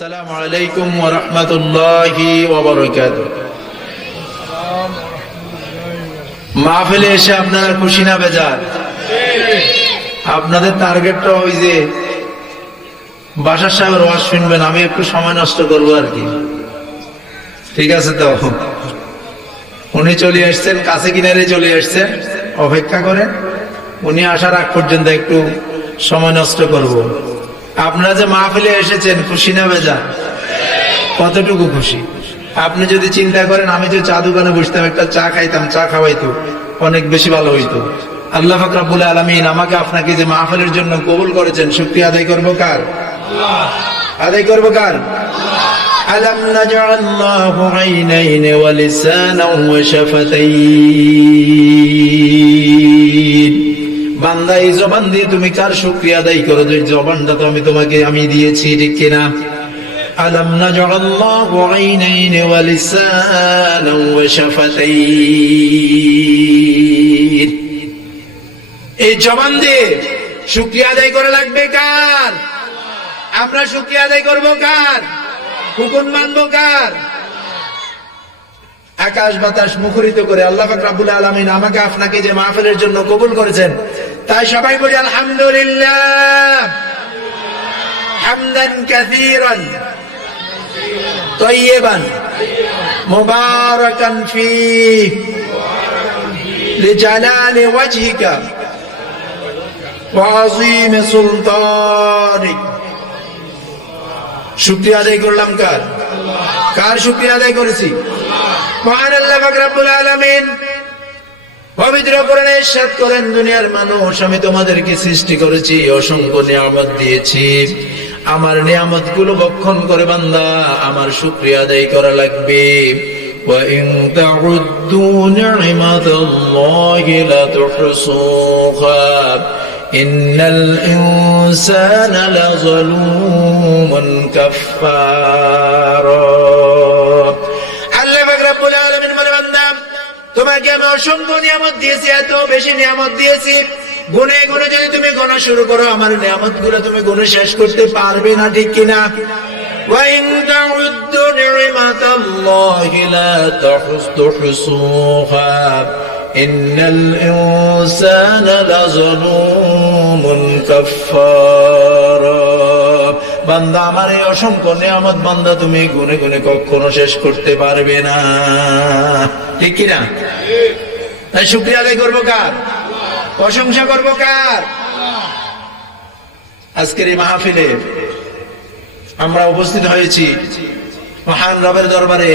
আসসালামু আলাইকুম ওয়া রাহমাতুল্লাহি ওয়া বারাকাতুহু। মাহফিলে এসে আপনারা খুশি না বেজার? আপনাদের টার্গেটটা ওই যে বাসার সাহেবের ওয়াজ শুনবেন, আমি একটু সময় নষ্ট করবো আর কি। ঠিক আছে তো, উনি চলে আসছেন, কাছে কিনারে চলে আসছেন, অপেক্ষা করেন, উনি আসার আগ পর্যন্ত একটু সময় নষ্ট করব। আপনারা যে মাহফিলে এসেছেন খুশি না বেজার? কতটুকু খুশি? আপনি যদি চিন্তা করেন আমি যে চা দোকানে বসতাম, একটা চা খাইতাম, চা খাওয়াইতো, অনেক বেশি ভালো হইতো। আল্লাহ পাক রব্বুল আলামিন আমাকে আপনাকে যে মাহফিলের জন্য কবুল করেছেন, শুকরিয়া আদায় করব কার? আদায় করব কার? আলাম নাজআল্লাহু আইনাইনি ওয়া লিসানাও ওয়া শাফাতাইন। বান্দা, এই জবান দিয়ে তুমি কার শুকরিয়া আদায় করো? যে জবানটা তো আমি দিয়েছি, ঠিক কিনা? আলাম নাজআল্লাহু আইনাইনি ওয়া লিসানাও ওয়া শাফাতাইন। এই জবান দিয়ে শুকরিয়া আদায় করা লাগবে কার? আমরা শুকরিয়া আদায় করব কার? হুকুম মানব কার? আকাশ বাতাস মুখরিত করে আল্লাহ পাক রব্বুল আলামিন আমাকে আপনাকে যে মাহফিলের জন্য কবুল করেছেন, তাই সবাই বলি আলহামদুলিল্লাহ, হামদান কাসীরান তাইয়িবান মুবারাকান ফীহি লিজালালি ওয়াজহিকা ওয়া আযীমি সুলতানিক। শুকরিয়া আদায় করলাম কার? কার শুকরিয়া আদায় করেছি? মহান আল্লাহ পাক রব্বুল আলামিন পবিত্র কোরআনে ইরশাদ করেন, দুনিয়ার মানুষ, আমি তোমাদেরকে সৃষ্টি করেছি, অসংখ্য নিয়ামত দিয়েছি, আমার নিয়ামত গুলো ভক্ষণ করে বান্দা আমার শুকরিয়া আদায় করা লাগবে। ওয়া ইন তাউদ্দু নি'মাতাল্লাহি লা তুহসুহা ইন্নাল ইনসানা লাযালুমুন কাফফার। আল্লাহ পাক রব্বুল আলামিন বলেন, বান্দা তোমাকে আমি অসংখ্য নিয়ামত দিয়েছি, এত বেশি নিয়ামত দিয়েছি, গুনে গুনে যদি তুমি গোনা শুরু করো আমার নিয়ামত গুলো তুমি গুনে শেষ করতে পারবে না, ঠিক কিনা? ওয়া ইন তাউদ্দু নি'মাতাল্লাহি লা তুহসুহা ইন্নাল ইনসানা লাযালুমুন কাফফার। বান্দা, আমার এই অসংখ্য নিয়ামত বান্দা তুমি গুনে গুনে কখনো শেষ করতে পারবে না, ঠিক কিনা? তাই শুকরিয়া আদায় করবো কার? প্রশংসা করবো কার? আজকের এই মাহফিলে আমরা উপস্থিত হয়েছি মহান রবের দরবারে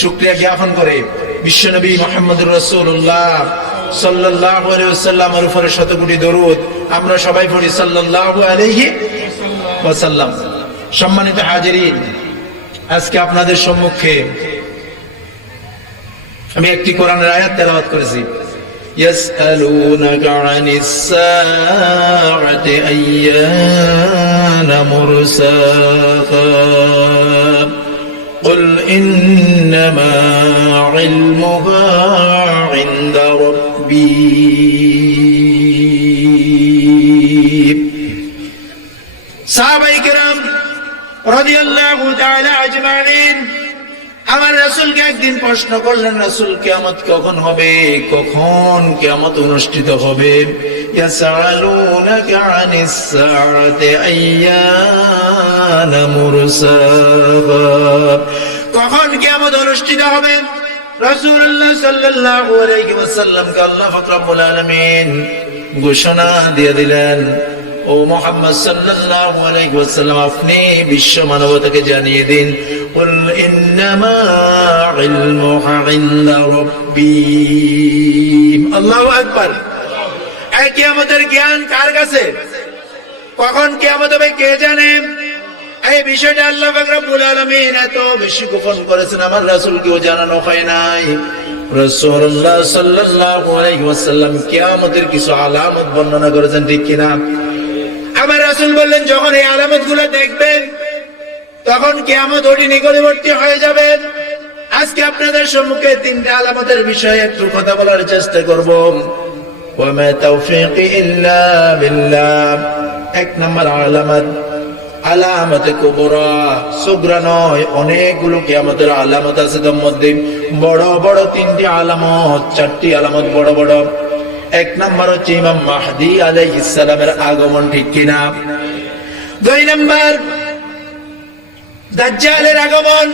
শুকরিয়া জ্ঞাপন করে বিশ্বনবী মুহাম্মদুর রাসূলুল্লাহ সাল্লাল্লাহু আলাইহি ওয়াসাল্লামের উপরে শত কোটি দরুদ আমরা সবাই পড়ি সাল্লাল্লাহু আলাইহি ওয়াসাল্লাম। সম্মানিত হাজিরিন, আজকে আপনাদের সম্মুখে আমি একটি কোরআনের আয়াত তেলাওয়াত করেছি। ইয়াসআলুনাকা আনিস সাআতি আইয়ানা মুরসাহা কুল ইন্নামা ইলমুহা ইনদা রাব্বী। সাহাবায়ে কেরাম রাদিয়াল্লাহু তাআলা আজমাইন আমার রাসূলকে একদিন প্রশ্ন করলেন, রাসূল কিয়ামত কখন হবে? কখন কিয়ামত অনুষ্ঠিত হবে? ইয়াসআলুনাকা আনিস সাআতি আইয়ানা মুরসাহা, কখন কিয়ামত অনুষ্ঠিত হবে? রাসূলুল্লাহ সাল্লাল্লাহু আলাইহি ওয়াসাল্লামকে আল্লাহ পাক রব্বুল আলামিন ঘোষণা দিয়ে দিলেন, ও মুহাম্মদ সাল্লাল্লাহু আলাইহি ওয়াসাল্লাম, আপনি বিশ্ব মানবতাকে জানিয়ে দিন, কুল ইন্নামা ইলমুহা ইনদা রাব্বী। আল্লাহু আকবার। এই কিয়ামতের জ্ঞান কার কাছে? কখন কিয়ামত হবে কে জানে? এই বিষয়টা আল্লাহ পাক রব্বুল আলামিন এত বেশি গোপন করেছেন, আমার রাসূলকেও জানানো হয় নাই। রাসূলুল্লাহ সাল্লাল্লাহু আলাইহি ওয়াসাল্লাম কিয়ামতের কিছু আলামত বর্ণনা করেছেন, ঠিক কিনা? আমার রাসূল বললেন, যখন এই আলামত গুলো দেখবেন তখন কিয়ামত অতি নিকটবর্তী হয়ে যাবে। আজকে আপনাদের সম্মুখে তিনটা আলামতের বিষয়ে একটু কথা বলার চেষ্টা করব। ওয়া মা তাওফীকি ইল্লা বিল্লাহ। এক নম্বর আলামত, আলামতে কুবরা, সুগরা নয়, অনেকগুলো কিয়ামতের আলামত আছে। তার মধ্যে বড় বড় 3টি আলামত, 4টি আলামত বড় বড়। 1 নাম্বার হচ্ছে ইমাম মাহদী আলাইহিস সালামের আগমন, ঠিক কিনা? 2 নাম্বার দাজ্জালের আগমন,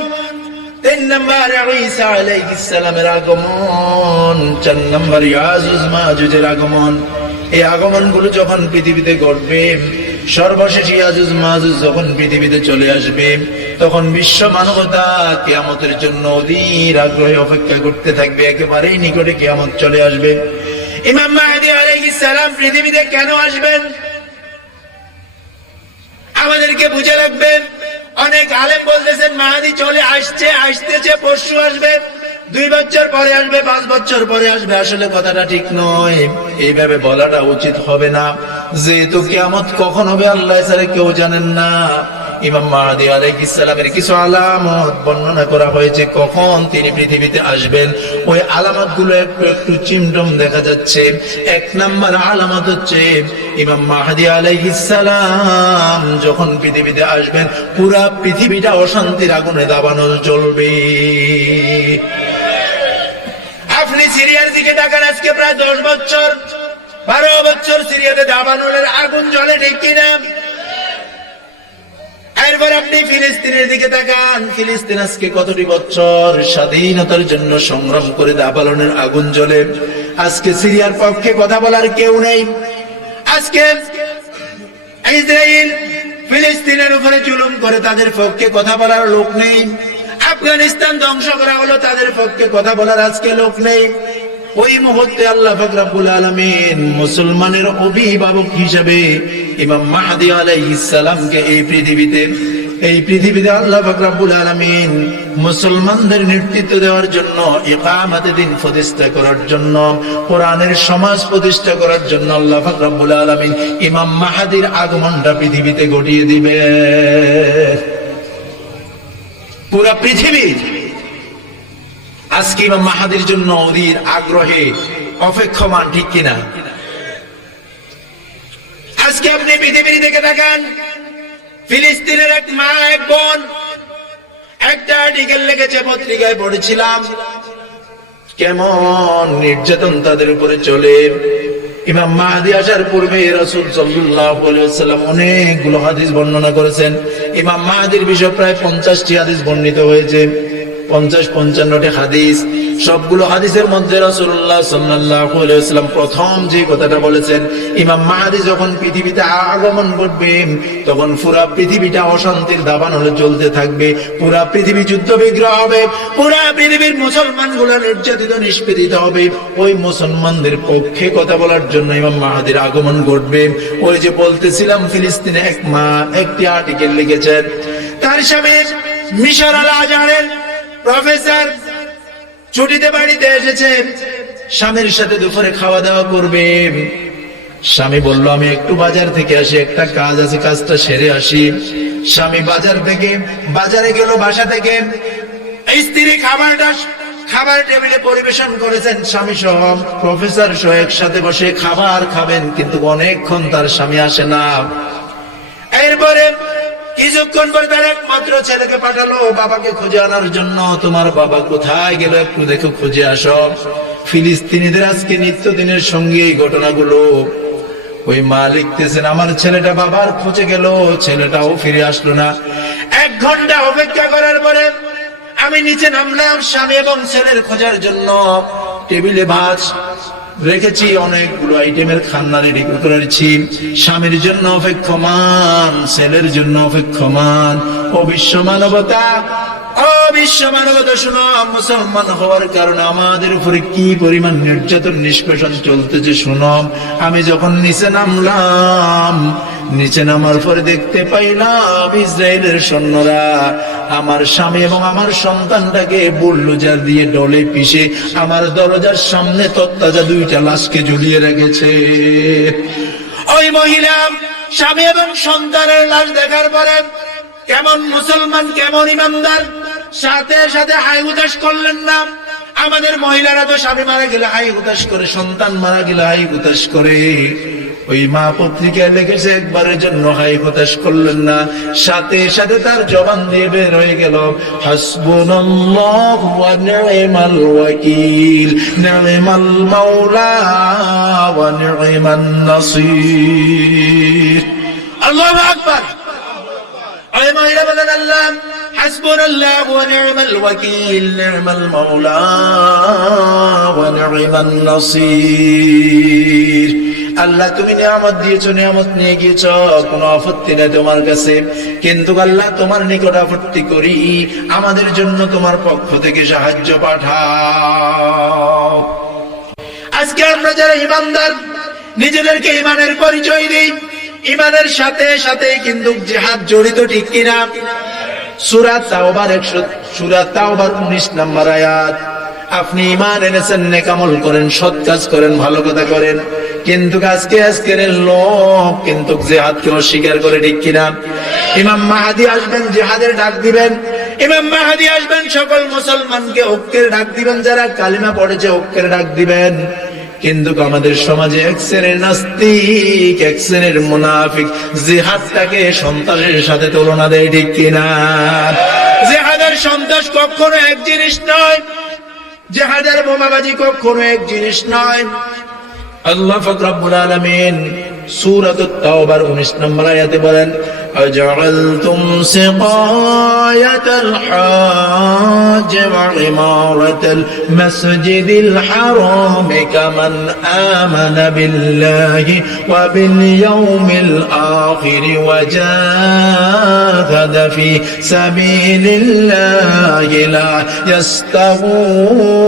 3 নাম্বার ঈসা আলাইহিস সালামের আগমন, 4 নাম্বার ইয়াজুজ মাজুজের আগমন। এই আগমনগুলো যখন পৃথিবীতে ঘটবে, সর্বশেষ ইয়াজুজ মাজুজ যখন পৃথিবীতে চলে আসবে, তখন বিশ্ব মানবতা কিয়ামতের জন্য অধীর আগ্রহে অপেক্ষা করতে থাকবে। একেবারেই নিকটে কিয়ামত চলে আসবে। ইমাম মাহদী আলাইহিস সালাম পৃথিবীতে কেন আসবেন আমাদেরকে বুঝে রাখবেন। অনেক আলেম বলতেছেন মাহদী চলে আসছে, আসতেছে, পরশু আসবে, 2 বছর পরে আসবে, 5 বছর পরে আসবে। আসলে কথাটা ঠিক নয়, এইভাবে বলাটা উচিত হবে না। যেহেতু কিয়ামত কখন হবে আল্লাহ ছাড়া কেউ জানেন না। ইমাম মাহদী আলাইহিস সালামের কিছু আলামত বর্ণনা করা হয়েছে, কখন তিনি পৃথিবীতে আসবেন। ওই আলামতগুলো একটু একটু চিমটম দেখা যাচ্ছে। 1 নাম্বার আলামত হচ্ছে ইমাম মাহদী আলাইহিস সালাম যখন পৃথিবীতে আসবেন, পুরা পৃথিবীটা অশান্তির আগুনে দাবানো জ্বলবে। আপনি সিরিয়ার দিকে তাকান, আজকে প্রায় 10 বছর 12 বছর সিরিয়াতে দাবানলের আগুন জ্বলে, ঠিক কিনা? এরপর আপনি ফিলিস্তিনের দিকে তাকান, ফিলিস্তিন আজকে কতটি বছর স্বাধীনতার জন্য সংগ্রাম করে দাবানলের আগুন জ্বলে। আজকে সিরিয়ার পক্ষে কথা বলার কেউ নেই। আজকে ইসরায়েল ফিলিস্তিনের উপরে জুলুম করে, তাদের পক্ষে কথা বলার লোক নেই। আফগানিস্তান ধ্বংস করা হলো, তাদের পক্ষে কথা বলার আজকে লোক নেই। ওই মুহূর্তে আল্লাহ পাক রব্বুল আলামিন মুসলমানের অভিভাবক হিসেবে ইমাম মাহদী আলাইহিস সালামকে এই পৃথিবীতে আল্লাহ পাক রব্বুল আলামিন মুসলমানদের নেতৃত্ব দেওয়ার জন্য, ইকামতে দ্বীন প্রতিষ্ঠা করার জন্য, কোরআনের সমাজ প্রতিষ্ঠা করার জন্য আল্লাহ পাক রব্বুল আলামিন ইমাম মাহদীর আগমনটা পৃথিবীতে ঘটিয়ে দিবে। পুরা পৃথিবী আজকে ইমাম মাহদীর জন্য অধীর আগ্রহে অপেক্ষমান, ঠিক কিনা? আজকে আপনি পৃথিবীর দিকে তাকান, ফিলিস্তিনের এক মা, এক বোন, একটা আর্টিকেল লিখেছে, পত্রিকায় পড়েছিলাম, কেমন নির্যাতন তাদের উপরে চলে। ইমাম মাহদী আসার পূর্বে রাসূল সাল্লাল্লাহু আলাইহি ওয়াসাল্লাম অনেকগুলো হাদিস বর্ণনা করেছেন। ইমাম মাহদীর বিষয়ে প্রায় 50টি হাদিস বর্ণিত হয়েছে, 50-55টি হাদিস। সবগুলো হাদিসের মধ্যে রাসূলুল্লাহ সাল্লাল্লাহু আলাইহি ওয়াসাল্লাম প্রথম যে কথাটা বলেছেন, ইমাম মাহদী যখন পৃথিবীতে আগমন করবে, তখন পুরা পৃথিবীটা অশান্তির দাবানলে চলতে থাকবে, পুরা পৃথিবী যুদ্ধ বিগ্রহ হবে, পুরা পৃথিবীর মুসলমানগুলো নির্যাতিত নিষ্পীড়িত হবে। ওই মুসলমানদের পক্ষে কথা বলার জন্য ইমাম মাহদীর আগমন ঘটবে। ওই যে বলতেছিলাম, ফিলিস্তিনে এক মা একটি আর্টিকেল লিখেছেন, তার স্বামী মিশর আল আজহারের প্রফেসর ছুটিতে বাড়িতে এসেছে, স্বামীর সাথে দুপুরে খাওয়া দাওয়া করবে। স্বামী বলল, আমি একটু বাজার থেকে আসি, একটা কাজ আছে, কাজটা সেরে আসি। স্বামী বাজারে গেল, বাসা থেকে স্ত্রী খাবার টেবিলে পরিবেশন করেছেন, স্বামী সহ প্রফেসর সহ একসাথে বসে খাবার খাবেন, কিন্তু অনেকক্ষণ তার স্বামী আসে না। এরপরে কিছুক্ষণ পর তার একমাত্র ছেলেকে পাঠালো বাবাকে খুঁজে আনার জন্য। তোমার বাবা কোথায় গেল, একটু দেখো, খুঁজে আসো। ফিলিস্তিনিদের আজকে নিত্যদিনের সঙ্গে এই ঘটনাগুলো। ওই মা লিখতেছেন, আমার ছেলেটা বাবার খুঁজে গেল, ছেলেটাও ফিরে আসলো না। 1 ঘন্টা অপেক্ষা করার পরে আমি নিচে নামলাম স্বামী এবং ছেলের খোঁজার জন্য। টেবিলে ভাত রেখেছি, অনেকগুলো আইটেমের খান্না রেডি করেছি, স্বামীর জন্য অপেক্ষমান, ছেলের জন্য অপেক্ষমান। ও বিশ্ব মানবতা, শুনো, মুসলমান হওয়ার কারণে আমাদের উপরে কি পরিমাণ নির্যাতন নিষ্পেষণ চলতেছে শুনো। আমি যখন নিচে নামলাম, নিচে নামার পরে দেখতে পাইলাম ইসরায়েলের সৈন্যরা আমার স্বামী এবং আমার সন্তানটাকে বুলডোজার দিয়ে ডলে পিষে আমার দরজার সামনে তত্তাজা 2টা লাশকে ঝুলিয়ে রেখেছে। ওই মহিলা স্বামী এবং সন্তানের লাশ দেখার পরে কেমন মুসলমান, কেমন ইমানদার, সাথে সাথে হাই হুতাশ করলেন না। আমাদের মহিলারা তো স্বামী মারা গেলে হাই হুতাশ করে, সন্তান মারা গেলে হাই হুতাশ করে। ওই মা পত্রিকায় লিখেছে, একবারের জন্য হাই হতাশ করলেন না, সাথে সাথে তার জবান দিয়ে বের হয়ে গেল, হাসবুনাল্লাহু ওয়া নি'মাল ওয়াকিল, নি'মাল মাওলা ওয়া নি'মান নাসির। আল্লাহু আকবার। আয় মায়েরা বলেন, আল্লাহ হাসবুনাল্লাহু ওয়া নি'মাল ওয়াকিল, নি'মাল মাওলা ওয়া নি'মান নাসির। আল্লাহ তুমি নিয়ামত দিয়েছো, নিয়ামত নিয়ে গিয়েছ, কোনো আপত্তি নেই তোমার কাছে, কিন্তু আল্লাহ তোমার নিকট আপত্তি করি, আমাদের জন্য তোমার পক্ষ থেকে সাহায্য পাঠাও। আজকে আমরা যারা ঈমানদার, নিজেদেরকে ঈমানের পরিচয় দিই, ঈমানের সাথে সাথে কিন্তু জিহাদ জড়িত, ঠিক কিনা? সূরা তাওবার 19 নম্বর আয়াত। আপনি ঈমান এনেছেন, নেক আমল করেন, সৎ কাজ করেন, ভালো কথা করেন, কিন্তু আজকের লোক কিন্তু জিহাদকে অস্বীকার করে, ঠিক কিনা? ইমাম মাহদী আসবেন, জিহাদের ডাক দিবেন। ইমাম মাহদী আসবেন, সকল মুসলমানকে ঐক্যের ডাক দিবেন, যারা কালিমা পড়েছে ঐক্যের ডাক দিবেন। কিন্তু আমাদের সমাজে এক শ্রেণীর নাস্তিক, এক শ্রেণীর মুনাফিক জিহাদটাকে সন্ত্রাসের সাথে তুলনা দেয়, ঠিক কিনা? জিহাদের সন্ত্রাস কখনো এক জিনিস নয়, জিহাদের বোমাবাজি কখনো এক জিনিস নয়। আল্লাহ পাক রব্বুল আলামিন সূরাতুত তাওবার 19 নম্বর আয়াতে বলেন, আজআলতুম সিকায়াতাল হাজ ওয়া ইমারাতাল মাসজিদিল হারাম কামান আমানা বিল্লাহি ওয়া বিল ইয়াউমিল আখির ওয়া জাহাদা ফি সাবিলিল্লাহি লা ইয়াস্তাউনা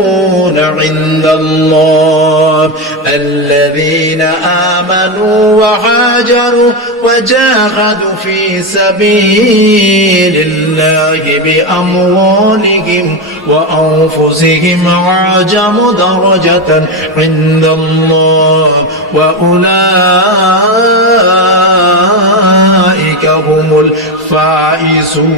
ইনদাল্লাহ আল্লাযীনা আমানু ওয়া হাজারু ওয়া জাহাদু ফি সাবিলিল্লাহি বিআমওয়ালিহিম ওয়া আনফুসিহিম আ'জামু দারাজাতান ইনদাল্লাহ ওয়া উলাইকা হুমুল ফাইজুন।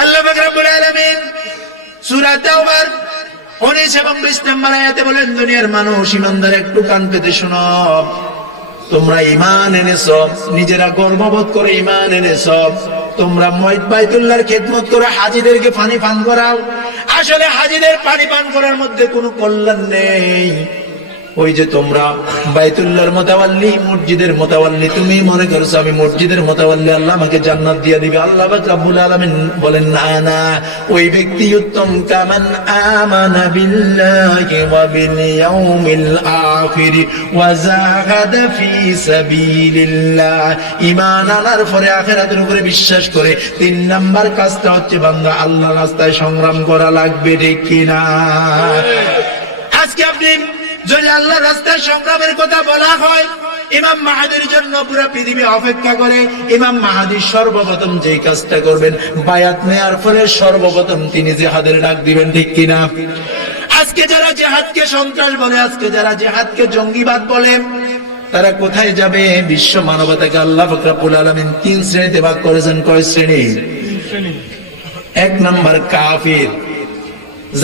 আল্লাহ পাক রব্বুল আলামিন সূরা তাওবার 19 এবং 20 নম্বর আয়াতে বলেন, দুনিয়ার মানুষ, ঈমানদার, একটু কান পেতে শোনো। তোমরা ঈমান এনেছো, নিজেরা গর্ববোধ করে ঈমান এনেছো। তোমরা বাইতুল্লাহর খেদমত করে হাজীদেরকে পানি পান করাও। আসলে হাজীদের পানি পান করার মধ্যে কোনো কল্যাণ নেই। ওই যে তোমরা বাইতুল্লাহর মুতাওয়াল্লি, মসজিদের মুতাওয়াল্লি, তুমি মনে করছো আমি মসজিদের মুতাওয়াল্লি, আল্লাহ আমাকে জান্নাত দিয়ে দিবে। আল্লাহ পাক রব্বুল আলামিন বলেন, না না, ওই ব্যক্তি উত্তম, কামান আমানা বিল্লাহি ওয়া বিল ইয়াউমিল আখির ওয়া জাহাদা ফি সাবিলিল্লাহ। ঈমান আনার পরে আখিরাতের উপরে বিশ্বাস করে 3 নাম্বার কাজটা হচ্ছে, বান্দা আল্লাহর রাস্তায় সংগ্রাম করা লাগবে, ঠিক কিনা? আজকে আপনি যদি আল্লাহর রাস্তায় সংগ্রামের কথা বলা হয়, ইমাম মাহাদির জন্য পুরো পৃথিবী অপেক্ষা করে। ইমাম মাহাদি সর্বপ্রথম যে কাজটা করবেন, বায়াত নেয়ার ফলে সর্বপ্রথম তিনি জিহাদের ডাক দিবেন, ঠিক কিনা? আজকে যারা জিহাদকে সন্ত্রাস বলে, আজকে যারা জিহাদকে জঙ্গিবাদ বলে, তারা কোথায় যাবে? বিশ্ব মানবতাকে আল্লাহ পাক রব্বুল আলামিন 3 শ্রেণীতে ভাগ করেছেন। কয় শ্রেণী? 1 নাম্বার কাফির,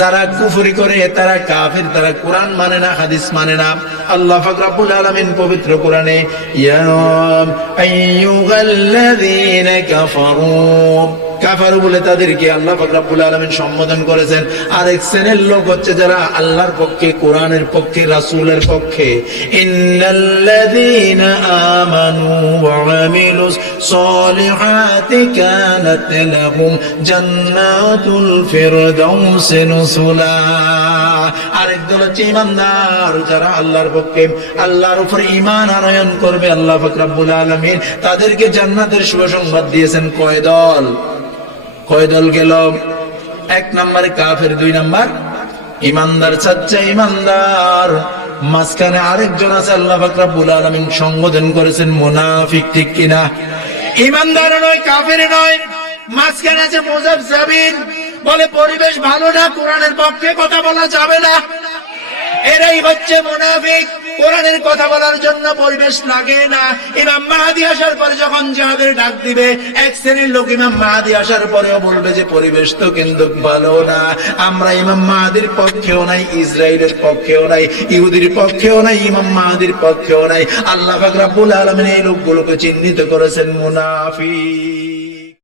যারা কুফরি করে, তারা কাফির, তারা কোরআন মানে না, হাদিস মানে না। আল্লাহ পাক রব্বুল আলামিন পবিত্র কোরআনে ইয়া আইয়ুহাল্লাযীনা কাফারু বলে তাদেরকে আল্লাহ পাক রব্বুল আলামিন সম্বোধন করেছেন। আরেক শ্রেণীর লোক হচ্ছে যারা আল্লাহর পক্ষে, কোরআনের পক্ষে, রাসূলের পক্ষে। ইন্নাল্লাযীনা আমানু ওয়া আমিলুস সলিহাতি কানাত লাহুম জান্নাতুল ফিরদাউস নুসুলা। আরেক দল হচ্ছে ঈমানদার, যারা আল্লাহর পক্ষে, আল্লাহর উপর ঈমান আনয়ন করবে। আল্লাহ পাক রব্বুল আলামিন তাদেরকে জান্নাতের শুভ সংবাদ দিয়েছেন। কয় দল? কয় দল গেল? 1 নাম্বার কাফের, 2 নাম্বার ঈমানদার, সচ্চা ঈমানদার। মাঝখানে আরেকজন আছে, আল্লাহ পাক রব্বুল আলামিন সম্বোধন করেছেন মুনাফিক, ঠিক কিনা? ঈমানদার নয়, কাফের নয়, মাঝখানে আছে মুযাবযাবিন, বলে পরিবেশ ভালো না, কোরআনের পক্ষে কথা বলা যাবে না, এরাই হচ্ছে মুনাফিক। কোরআনের কথা বলার জন্য পরিবেশ লাগে না। ইমাম মাহদী আসার পরে যখন জিহাদের ডাক দিবে, এক শ্রেণীর লোক ইমাম মাহদী আসার পরেও বলবে যে পরিবেশ তো কিন্তু ভালো না, আমরা ইমাম মাহদীর পক্ষেও নাই, ইসরায়েলের পক্ষেও নাই, ইহুদির পক্ষেও নাই, ইমাম মাহদীর পক্ষেও নাই। আল্লাহ পাক রব্বুল আলামিন এই লোকগুলোকে চিহ্নিত করেছেন মুনাফিক।